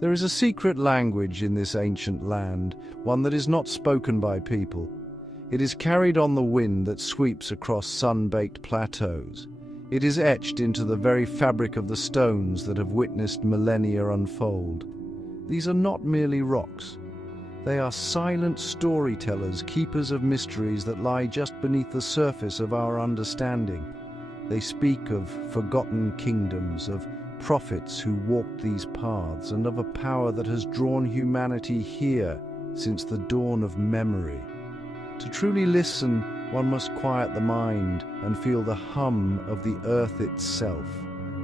There is a secret language in this ancient land, one that is not spoken by people. It is carried on the wind that sweeps across sun-baked plateaus. It is etched into the very fabric of the stones that have witnessed millennia unfold. These are not merely rocks. They are silent storytellers, keepers of mysteries that lie just beneath the surface of our understanding. They speak of forgotten kingdoms, of prophets who walked these paths, and of a power that has drawn humanity here since the dawn of memory. To truly listen, one must quiet the mind and feel the hum of the earth itself,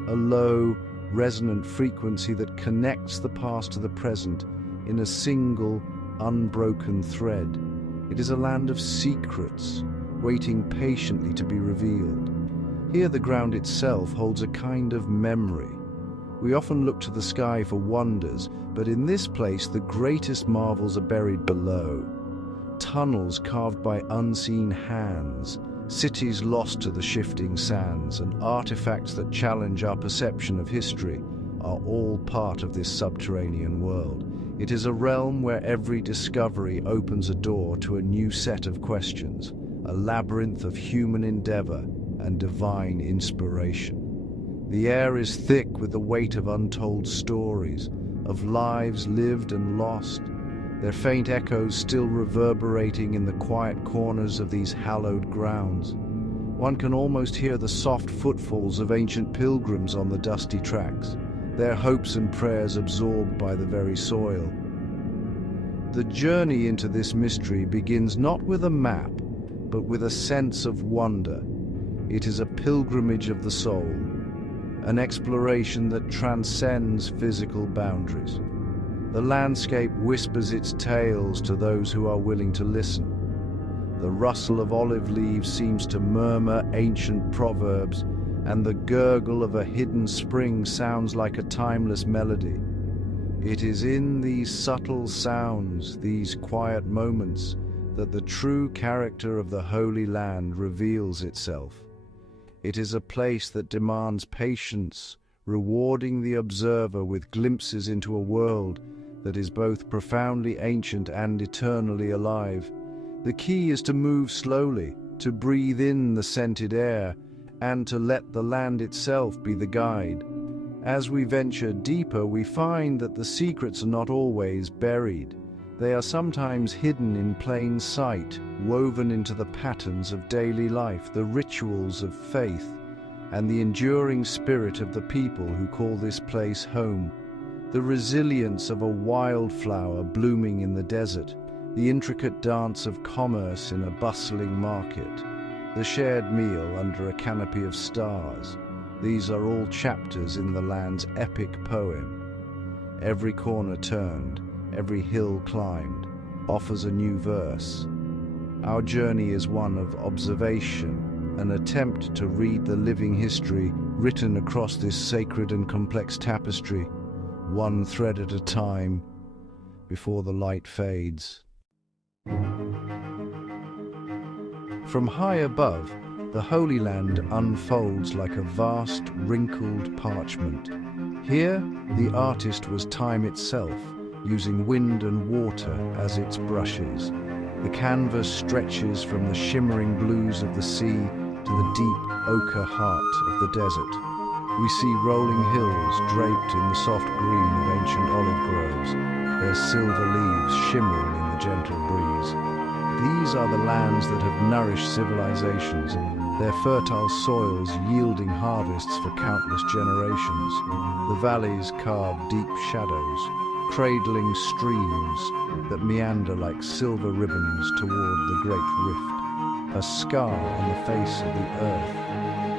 a low, resonant frequency that connects the past to the present in a single, unbroken thread. It is a land of secrets, waiting patiently to be revealed. Here the ground itself holds a kind of memory. We often look to the sky for wonders, but in this place the greatest marvels are buried below. Tunnels carved by unseen hands, cities lost to the shifting sands, and artifacts that challenge our perception of history are all part of this subterranean world. It is a realm where every discovery opens a door to a new set of questions, a labyrinth of human endeavor and divine inspiration. The air is thick with the weight of untold stories, of lives lived and lost, their faint echoes still reverberating in the quiet corners of these hallowed grounds. One can almost hear the soft footfalls of ancient pilgrims on the dusty tracks, their hopes and prayers absorbed by the very soil. The journey into this mystery begins not with a map, but with a sense of wonder. It is a pilgrimage of the soul, an exploration that transcends physical boundaries. The landscape whispers its tales to those who are willing to listen. The rustle of olive leaves seems to murmur ancient proverbs, and the gurgle of a hidden spring sounds like a timeless melody. It is in these subtle sounds, these quiet moments, that the true character of the Holy Land reveals itself. It is a place that demands patience, rewarding the observer with glimpses into a world that is both profoundly ancient and eternally alive. The key is to move slowly, to breathe in the scented air, and to let the land itself be the guide. As we venture deeper, we find that the secrets are not always buried. They are sometimes hidden in plain sight, woven into the patterns of daily life, the rituals of faith, and the enduring spirit of the people who call this place home. The resilience of a wildflower blooming in the desert, the intricate dance of commerce in a bustling market, the shared meal under a canopy of stars. These are all chapters in the land's epic poem. Every corner turned, every hill climbed, offers a new verse. Our journey is one of observation, an attempt to read the living history written across this sacred and complex tapestry, one thread at a time, before the light fades. From high above, the Holy Land unfolds like a vast, wrinkled parchment. Here, the artist was time itself, using wind and water as its brushes. The canvas stretches from the shimmering blues of the sea to the deep ochre heart of the desert. We see rolling hills draped in the soft green of ancient olive groves, their silver leaves shimmering in the gentle breeze. These are the lands that have nourished civilizations, their fertile soils yielding harvests for countless generations. The valleys carve deep shadows, cradling streams that meander like silver ribbons toward the great rift, a scar on the face of the earth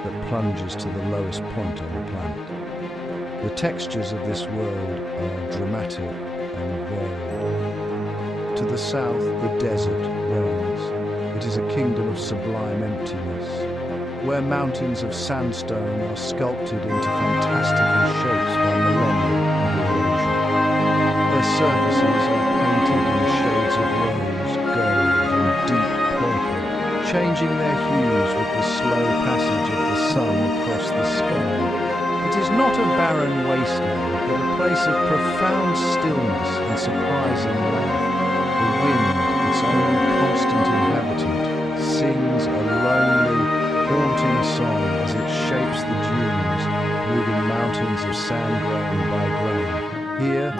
that plunges to the lowest point on the planet. The textures of this world are dramatic and varied. To the south, the desert reigns. It is a kingdom of sublime emptiness, where mountains of sandstone are sculpted into fantastical shapes by millennia of erosion. Their surfaces are painted in shades of rose, gold, and deep purple, changing their hues with the slow passage of the sun across the sky. It It is not a barren wasteland, but a place of profound stillness and surprising life. The wind, its only constant inhabitant, sings a lonely, haunting song as it shapes the dunes, moving mountains of sand grain by grain. Here,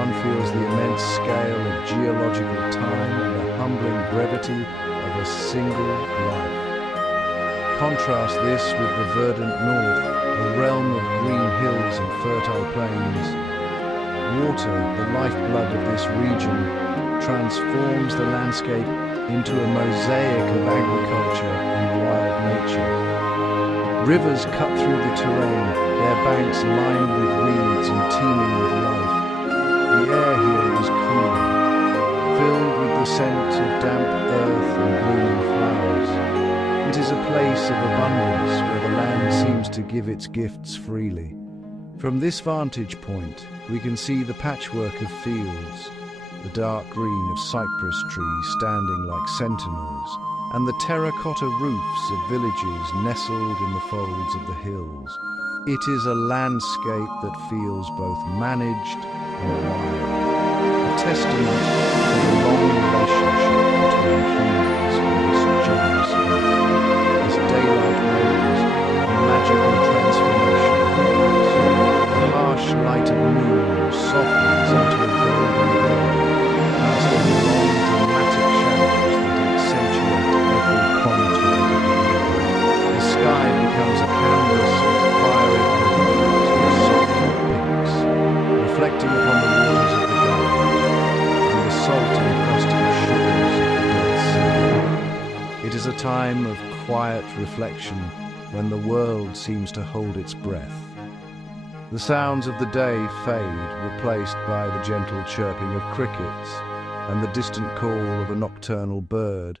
one feels the immense scale of geological time and the humbling brevity of a single life. Contrast this with the verdant north, a realm of green hills and fertile plains. Water, the lifeblood of this region, transforms the landscape into a mosaic of agriculture and wild nature. Rivers cut through the terrain, their banks lined with weeds and teeming with life. The air here is cool, filled with the scent of damp earth and blooming flowers. It is a place of abundance where the land seems to give its gifts freely. From this vantage point, we can see the patchwork of fields, the dark green of cypress trees standing like sentinels, and the terracotta roofs of villages nestled in the folds of the hills. It is a landscape that feels both managed and wild, a testament to the long relationship between humans and this generous earth. As daylight wanes, a magical transformation occurs. The harsh light of noon softens into a golden glow, casting long dramatic shadows that accentuate every contour of the world. The sky becomes a canvas of fiery rainbows and soft pinks, reflecting upon the waters of the Gulf and the salt-encrusted shores of the Dead Sea. It is a time of quiet reflection when the world seems to hold its breath. The sounds of the day fade, replaced by the gentle chirping of crickets and the distant call of a nocturnal bird.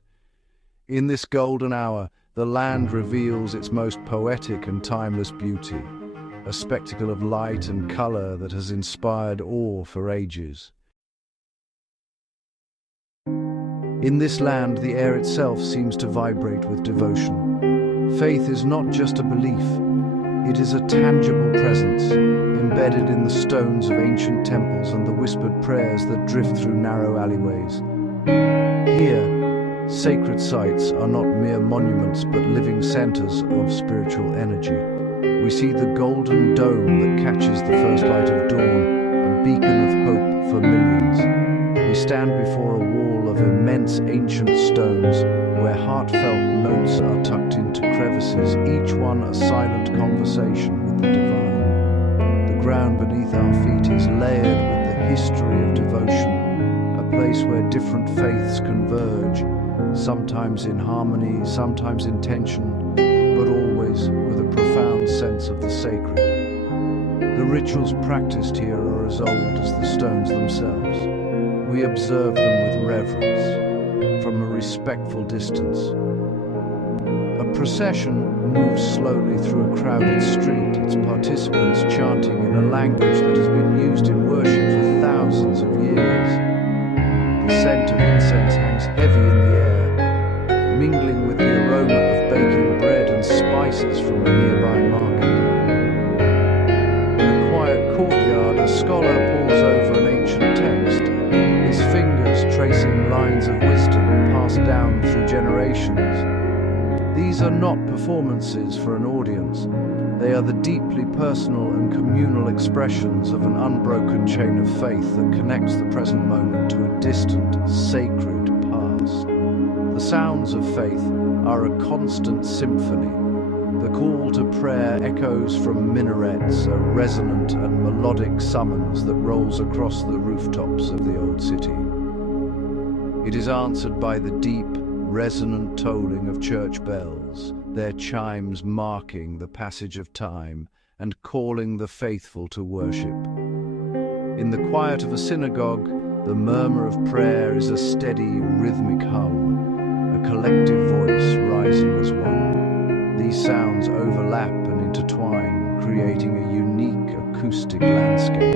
In this golden hour, the land reveals its most poetic and timeless beauty, a spectacle of light and color that has inspired awe for ages. In this land, the air itself seems to vibrate with devotion. Faith is not just a belief, it is a tangible presence, embedded in the stones of ancient temples and the whispered prayers that drift through narrow alleyways. Here, sacred sites are not mere monuments but living centers of spiritual energy. We see the golden dome that catches the first light of dawn, a beacon of hope for millions. We stand before a wall of immense ancient stones where heartfelt notes are tucked into crevices, each one a silent conversation with the divine. The ground beneath our feet is layered with the history of devotion, a place where different faiths converge, sometimes in harmony, sometimes in tension, but always with a profound sense of the sacred. The rituals practiced here are as old as the stones themselves. We observe them with reverence, from a respectful distance. A procession moves slowly through a crowded street, its participants chanting in a language that has been used in worship for thousands of years. The scent of incense hangs heavy in the air, mingling with the aroma of baking bread and spices from a nearby market. In a quiet courtyard, a scholar pores over an ancient text, his fingers tracing lines of wisdom passed down through generations. These are not performances for an audience. They are the deeply personal and communal expressions of an unbroken chain of faith that connects the present moment to a distant, sacred past. The sounds of faith are a constant symphony. The call to prayer echoes from minarets, a resonant and melodic summons that rolls across the rooftops of the old city. It is answered by the deep, resonant tolling of church bells, their chimes marking the passage of time and calling the faithful to worship. In the quiet of a synagogue, the murmur of prayer is a steady, rhythmic hum, a collective voice rising as one. These sounds overlap and intertwine, creating a unique acoustic landscape.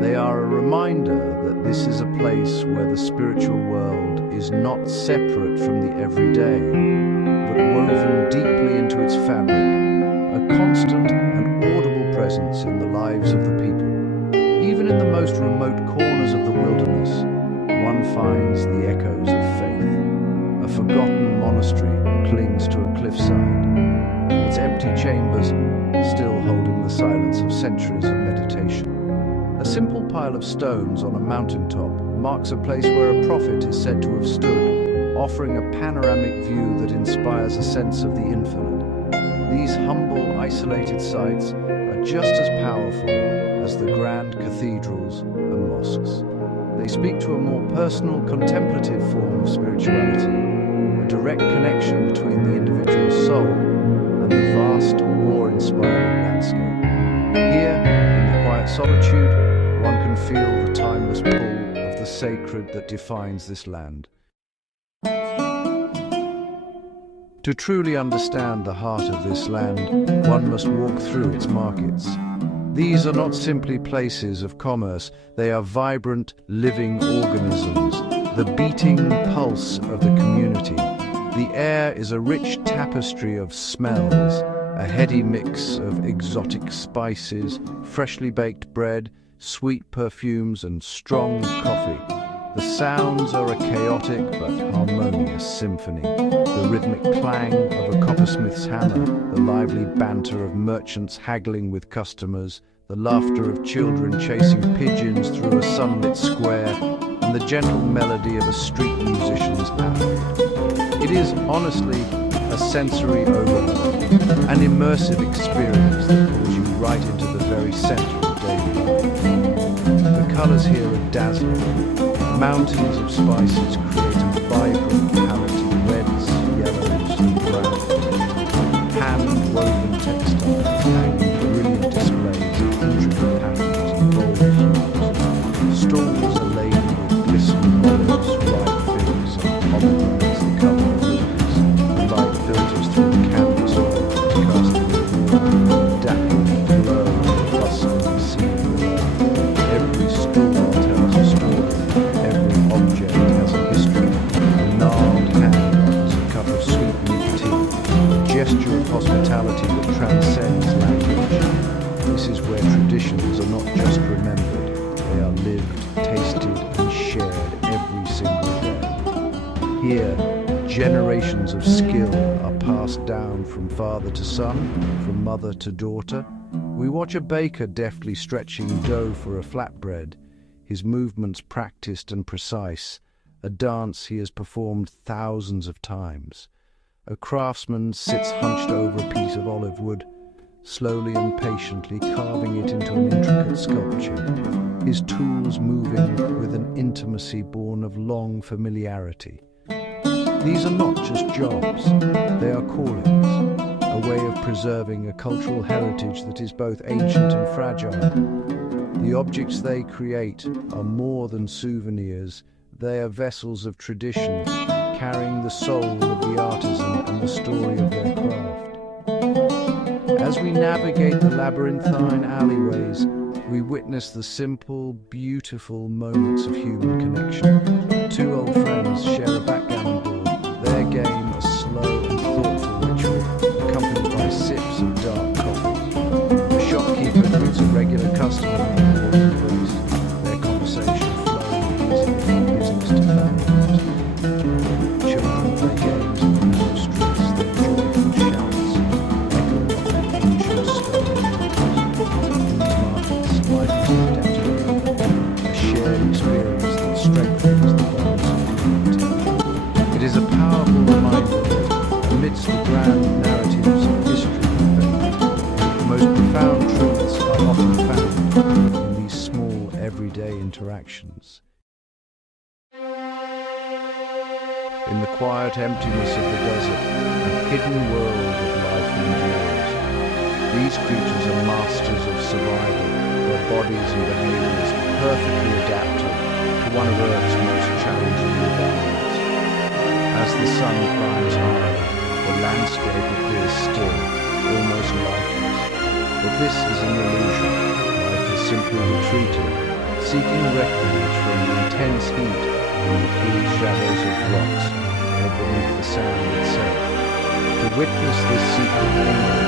They are a reminder that this is a place where the spiritual world is not separate from the everyday, but woven deeply into its fabric, a constant and audible presence in the lives of the people. Even in the most remote corners of the wilderness, one finds the echoes of faith. A forgotten monastery clings to a cliffside, its empty chambers still holding the silence of centuries of meditation. A simple pile of stones on a mountaintop marks a place where a prophet is said to have stood, offering a panoramic view that inspires a sense of the infinite. These humble, isolated sites are just as powerful as the grand cathedrals and mosques. They speak to a more personal, contemplative form of spirituality, a direct connection between the individual soul and the vast, awe-inspiring landscape. Here, in the quiet solitude, one can feel the timeless pull of the sacred that defines this land. To truly understand the heart of this land, one must walk through its markets. These are not simply places of commerce, they are vibrant, living organisms, the beating pulse of the community. The air is a rich tapestry of smells, a heady mix of exotic spices, freshly baked bread, sweet perfumes, and strong coffee. The sounds are a chaotic but harmonious symphony. The rhythmic clang of a coppersmith's hammer, the lively banter of merchants haggling with customers, the laughter of children chasing pigeons through a sunlit square, and the gentle melody of a street musician's oud. It is, honestly, a sensory overload, an immersive experience that pulls you right into the very center of daily life. The colors here are dazzling. Mountains of spices create a vibrant palette of reds, yellows, and browns. Hand-woven textiles hang brilliant displays of intricate patterns and bold hues. Stalls are laden with glistening olives, ripe figs, and pomegranates that cover the ruins. The light filters through the canvas walls, casting a dappled glow on the bustling scene below. Every stall tells a story. Object has a history. A gnarled hand offers a cup of sweet milk tea, a gesture of hospitality that transcends language. This is where traditions are not just remembered, they are lived, tasted, and shared every single day. Here, generations of skill are passed down from father to son, from mother to daughter. We watch a baker deftly stretching dough for a flatbread, his movements practiced and precise, a dance he has performed thousands of times. A craftsman sits hunched over a piece of olive wood, slowly and patiently carving it into an intricate sculpture, his tools moving with an intimacy born of long familiarity. These are not just jobs, they are callings, a way of preserving a cultural heritage that is both ancient and fragile. The objects they create are more than souvenirs, they are vessels of tradition, carrying the soul of the artisan and the story of their craft. As we navigate the labyrinthine alleyways, we witness the simple, beautiful moments of human connection. Two old friends share a backgammon board, their game a slow and thoughtful ritual, accompanied by sips of dark coffee. The shopkeeper greets a regular customer with a warm embrace, their conversation flowing easily from business to family. Children play games in the narrow streets, their joyful shouts echoing off the ancient stone walls. In these markets, life is adapted, a shared experience that strengthens the bonds of community. It is a powerful reminder that amidst the grand narratives of history and faith, the most profound truths are often found in these small, everyday interactions. In the quiet emptiness of the desert, a hidden world of life endures. These creatures are masters of survival, their bodies and behaviors perfectly adapted to one of Earth's most challenging environments. As the sun climbs high, the landscape appears still, almost lifeless. But this is an illusion. Life has simply retreated, seeking refuge from the intense heat in the cool shadows of rocks or beneath the sand itself. To witness this secret kingdom,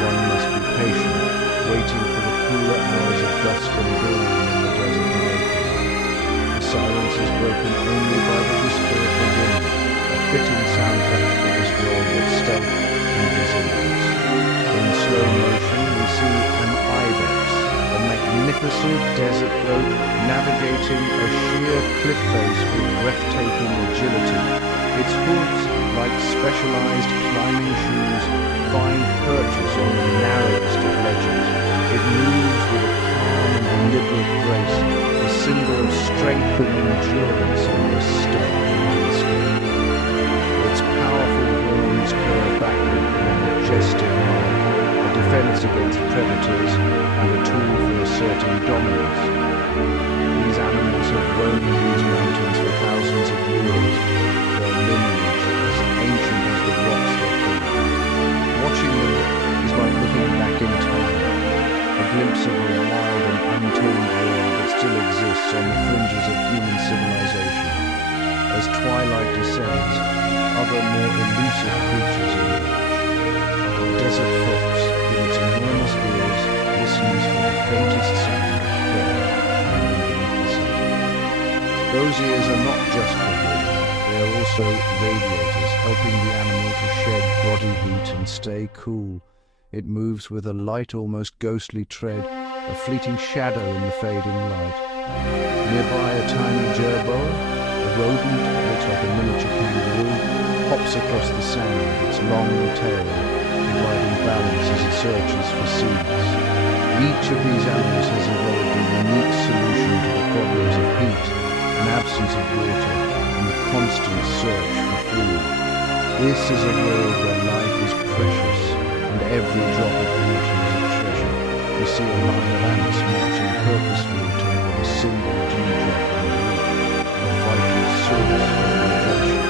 one must be patient, waiting for the cooler hours of dusk and dawn in the desert miracle. The silence is broken only by the whisper of the wind, a fitting soundtrack for this world of stealth and resilience. In slow motion, we see an ibex, a magnificent desert goat navigating a sheer cliff face with breathtaking agility. Its hooves, like specialized climbing shoes, find purchase on the narrowest of ledges. It moves with a calm and deliberate grace, a symbol of strength and endurance on the stark landscape. Its powerful horns curve backward in a majestic line, a defense against predators and a tool for asserting dominance. These animals have roamed these mountains for thousands of years, their lineage as ancient as the rocks they form. Watching them is like looking back in time, a glimpse of a wild and untamed world that still exists on the fringes of human civilization. As twilight descends, other more elusive creatures emerge. The desert fox, with its enormous ears, listens for the faintest sound of prey hiding beneath the sun. Those ears are not just for hearing, they are also radiators, helping the animal to shed body heat and stay cool. It moves with a light, almost ghostly tread, a fleeting shadow in the fading light. Nearby, a tiny gerbil, a rodent that looks like a miniature kangaroo, hops across the sand, its long tail providing balance as it searches for seeds. Each of these animals has evolved a unique solution to the problems of heat, an absence of water, and the constant search for food. This is a world where life is precious, and every drop of water is a treasure. We see a line of ants marching purposefully toward a single dewdrop on the roof, a vital source of hydration.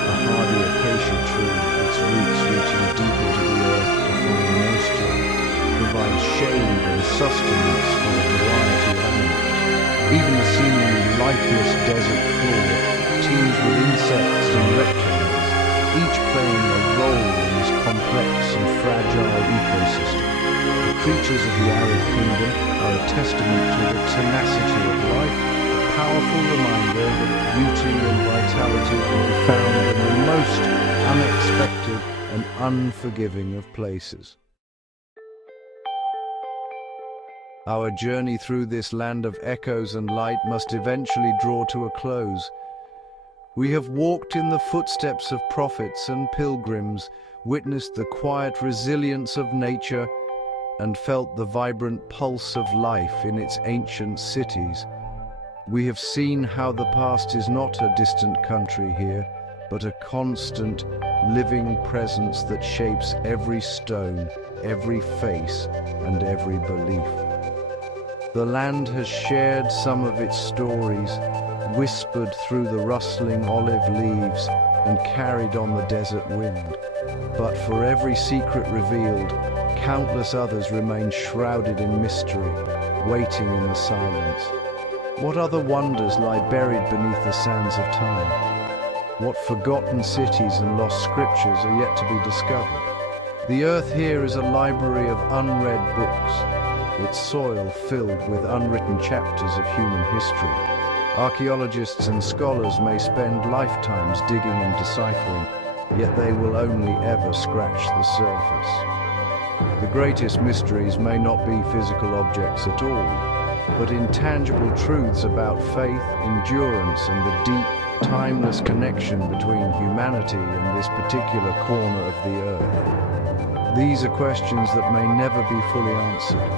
A hardy acacia tree, its roots reaching deep into the earth to find moisture, provides shade and sustenance for a variety of animals. Even the seemingly lifeless desert floor teems with insects and reptiles, each playing a role in this complex and fragile ecosystem. The creatures of the arid kingdom are a testament to the tenacity of life, a powerful reminder that beauty and vitality can be found in the most unexpected and unforgiving of places. Our journey through this land of echoes and light must eventually draw to a close. We have walked in the footsteps of prophets and pilgrims, witnessed the quiet resilience of nature, and felt the vibrant pulse of life in its ancient cities. We have seen how the past is not a distant country here, but a constant, living presence that shapes every stone, every face, and every belief. The land has shared some of its stories, whispered through the rustling olive leaves, and carried on the desert wind. But for every secret revealed, countless others remain shrouded in mystery, waiting in the silence. What other wonders lie buried beneath the sands of time? What forgotten cities and lost scriptures are yet to be discovered? The earth here is a library of unread books, its soil filled with unwritten chapters of human history. Archaeologists and scholars may spend lifetimes digging and deciphering, yet they will only ever scratch the surface. The greatest mysteries may not be physical objects at all, but intangible truths about faith, endurance, and the deep, timeless connection between humanity and this particular corner of the earth. These are questions that may never be fully answered,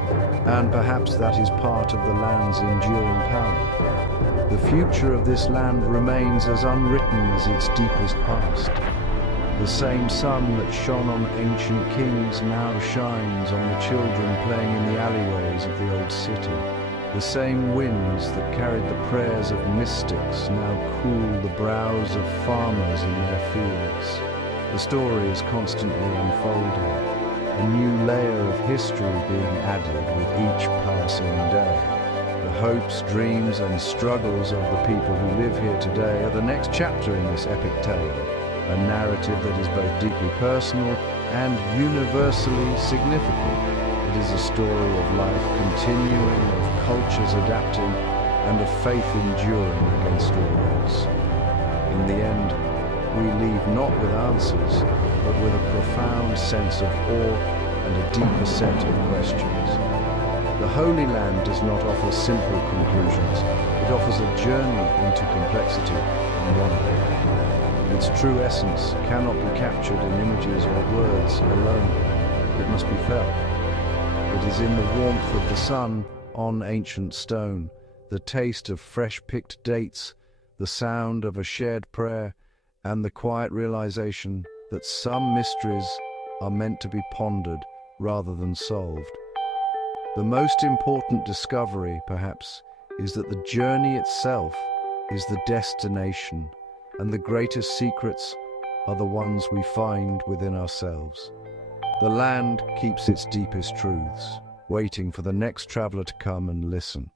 and perhaps that is part of the land's enduring power. The future of this land remains as unwritten as its deepest past. The same sun that shone on ancient kings now shines on the children playing in the alleyways of the old city. The same winds that carried the prayers of mystics now cool the brows of farmers in their fields. The story is constantly unfolding, a new layer of history being added with each passing day. The hopes, dreams, and struggles of the people who live here today are the next chapter in this epic tale, a narrative that is both deeply personal and universally significant. It is a story of life continuing, of cultures adapting, and of faith enduring against all odds. In the end, we leave not with answers, but with a profound sense of awe and a deeper set of questions. The Holy Land does not offer simple conclusions. It offers a journey into complexity and wonder. Its true essence cannot be captured in images or words alone. It must be felt. It is in the warmth of the sun on ancient stone, the taste of fresh-picked dates, the sound of a shared prayer, and the quiet realization that some mysteries are meant to be pondered rather than solved. The most important discovery, perhaps, is that the journey itself is the destination, and the greatest secrets are the ones we find within ourselves. The land keeps its deepest truths, waiting for the next traveler to come and listen.